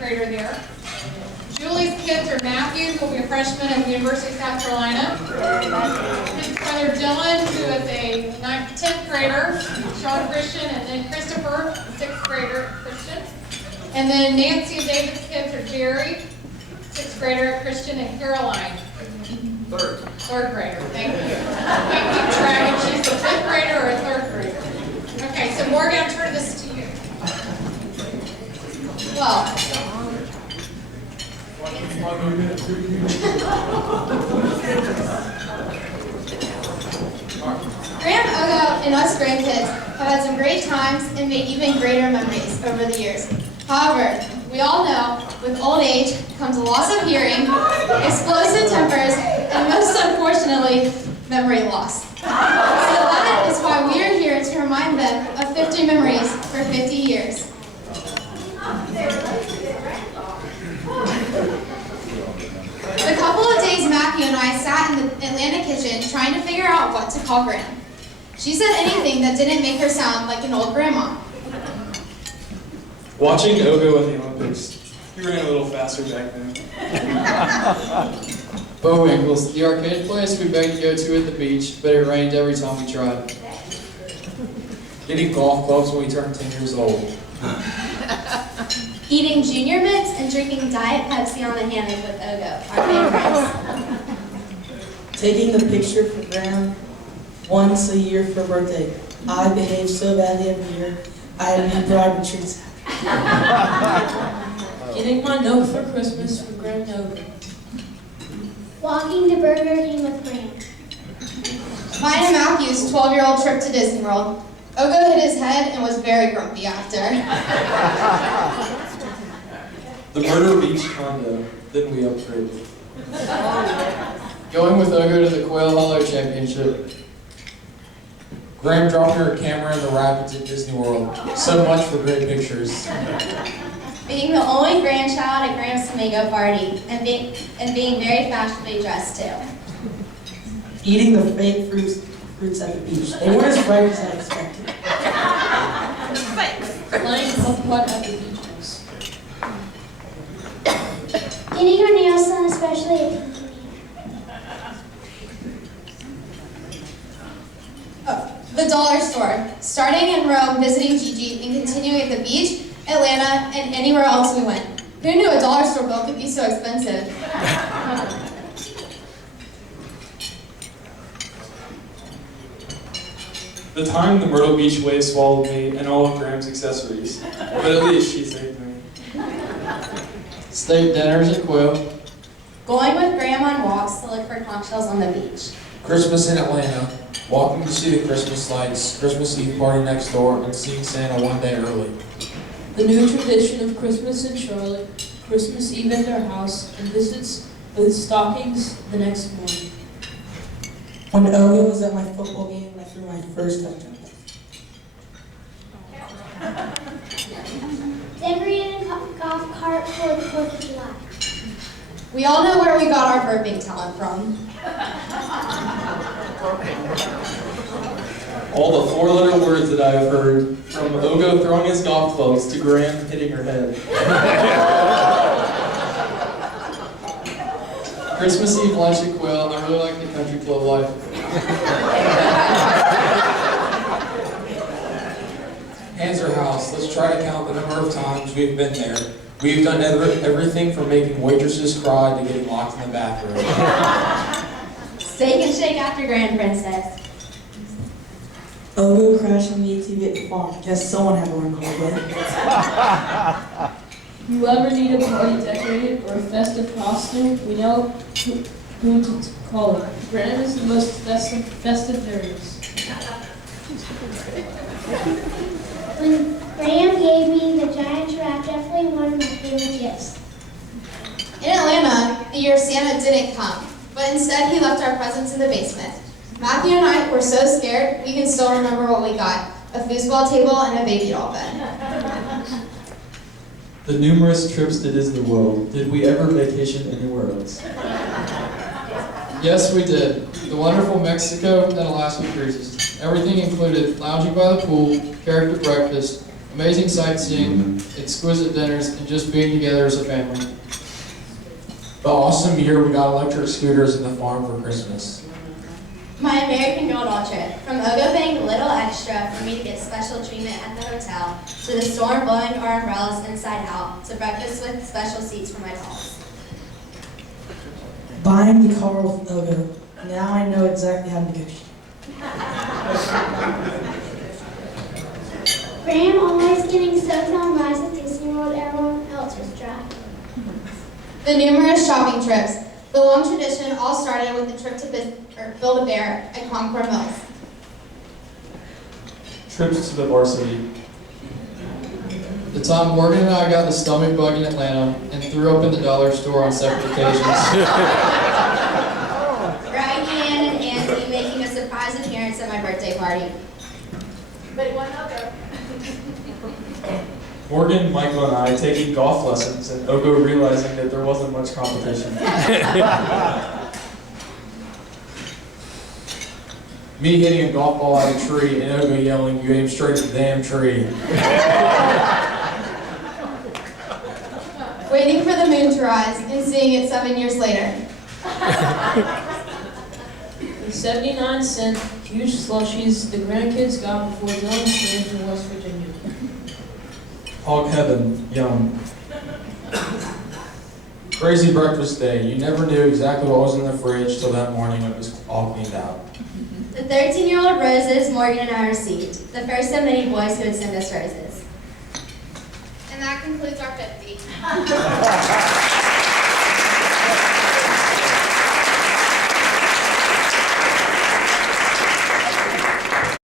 grader there. Julie's kids are Matthew, who will be a freshman at the University of South Carolina. His brother Dylan, who is a 10th grader, Sean Christian, and then Christopher, 6th grader Christian. And then Nancy and David's kids are Jerry, 6th grader at Christian, and Caroline. Third grader, thank you. Can't keep track if she's a 5th grader or a 3rd grader. Okay, so Morgan, I'll turn this to you. Well, Graham, Ogo, and us grandkids have had some great times and made even greater memories over the years. However, we all know with old age comes a loss of hearing, explosive tempers, and most unfortunately, memory loss. So that is why we are here to remind them of 50 memories for 50 years. The couple of days Matthew and I sat in the Atlanta kitchen trying to figure out what to call Graham. She said anything that didn't make her sound like an old grandma. Watching Ogo in the Olympics, he ran a little faster back then. Bowinkles, the arcade place we begged to go to at the beach, but it rained every time we tried. Getting golf clubs when we turned 10 years old. Eating junior mints and drinking Diet Pepsi on the hammock with Ogo, our favorites. Taking the picture for Graham once a year for birthday. I behave so badly every year. I have been bribe treats. Getting my note for Christmas for Graham Nogan. Walking to Burger King with Graham. Mine and Matthew's 12-year-old trip to Disney World. Ogo hit his head and was very grumpy after. The Murder Beach condo, then we upgraded. Going with Ogo to the Quail Hollow Championship. Graham dropping her camera in the rapids at Disney World. So much for great pictures. Being the only grandchild at Graham's Tomago party and being very fashionably dressed too. Eating the fake fruits at the beach. They weren't as bright as I expected. Playing putt-putt at the beach house. Getting her nails done, especially at Pinky. The dollar store. Starting in Rome, visiting Gigi, and continuing at the beach, Atlanta, and anywhere else we went. Who knew a dollar store bill could be so expensive? The time the Myrtle Beach wave swallowed me and all of Graham's accessories. But at least she saved me. Steak dinners at Quail. Going with Graham on walks to look for conch shells on the beach. Christmas in Atlanta, walking to see the Christmas lights, Christmas Eve party next door, and seeing Santa one day early. The new tradition of Christmas in Charlotte, Christmas Eve at their house, and visits with stockings the next morning. When Ogo was at my football game, I threw my first touchdown. Then reading a golf cart for the 4th of July. We all know where we got our burping talent from. All the 4-letter words that I have heard, from Ogo throwing his golf clubs to Graham hitting her head. Christmas Eve lunch at Quail. I really like the country club life. Hanser House, let's try to count the number of times we've been there. We've done everything from making waitresses cry to getting locked in the bathroom. Steak and shake after Grand Princess. Ogo crashing the ATV at the farm. Guess someone had to learn hard way. If you ever need a party decorated or a festive costume, we know who to call it. Graham is the most festive there is. When Graham gave me the giant giraffe, definitely one of my favorite gifts. In Atlanta, the year Santa didn't come, but instead he left our presents in the basement. Matthew and I were so scared, we can still remember what we got. A foosball table and a baby doll bed. The numerous trips to Disney World. Did we ever vacation anywhere else? Yes, we did. The wonderful Mexico and Alaska cruises. Everything included lounging by the pool, character breakfast, Amazing sightseeing, exquisite dinners, and just being together as a family. The awesome year we got electric scooters in the farm for Christmas. My American Girl doll trip, from Ogo paying a little extra for me to get special treatment at the hotel, to the storm blowing our umbrellas inside out, to breakfast with special seats for my dolls. Buying the car with Ogo. Now I know exactly how to negotiate. Graham always getting soaked on rides at Disney World, everyone else was dry. The numerous shopping trips. The long tradition all started with the trip to Build-A-Bear at Concord Mills. Trips to the varsity. The time Morgan and I got the stomach bug in Atlanta and threw up in the dollar store on separate occasions. Raggy Ann and Anthony making a surprise appearance at my birthday party. But it wasn't Ogo. Morgan, Michael, and I taking golf lessons, and Ogo realizing that there wasn't much competition. Me hitting a golf ball at a tree and Ogo yelling, "You aim straight at the damn tree." Waiting for the moon to rise and seeing it 7 years later. The 79-cent huge slushies the grandkids got before Dylan moved to West Virginia. Hog heaven, yum. Crazy breakfast day. You never knew exactly what was in the fridge till that morning when it was all cleaned out. The 13-year-old roses Morgan and I received. The first of many boys who would send us roses. And that concludes our 50.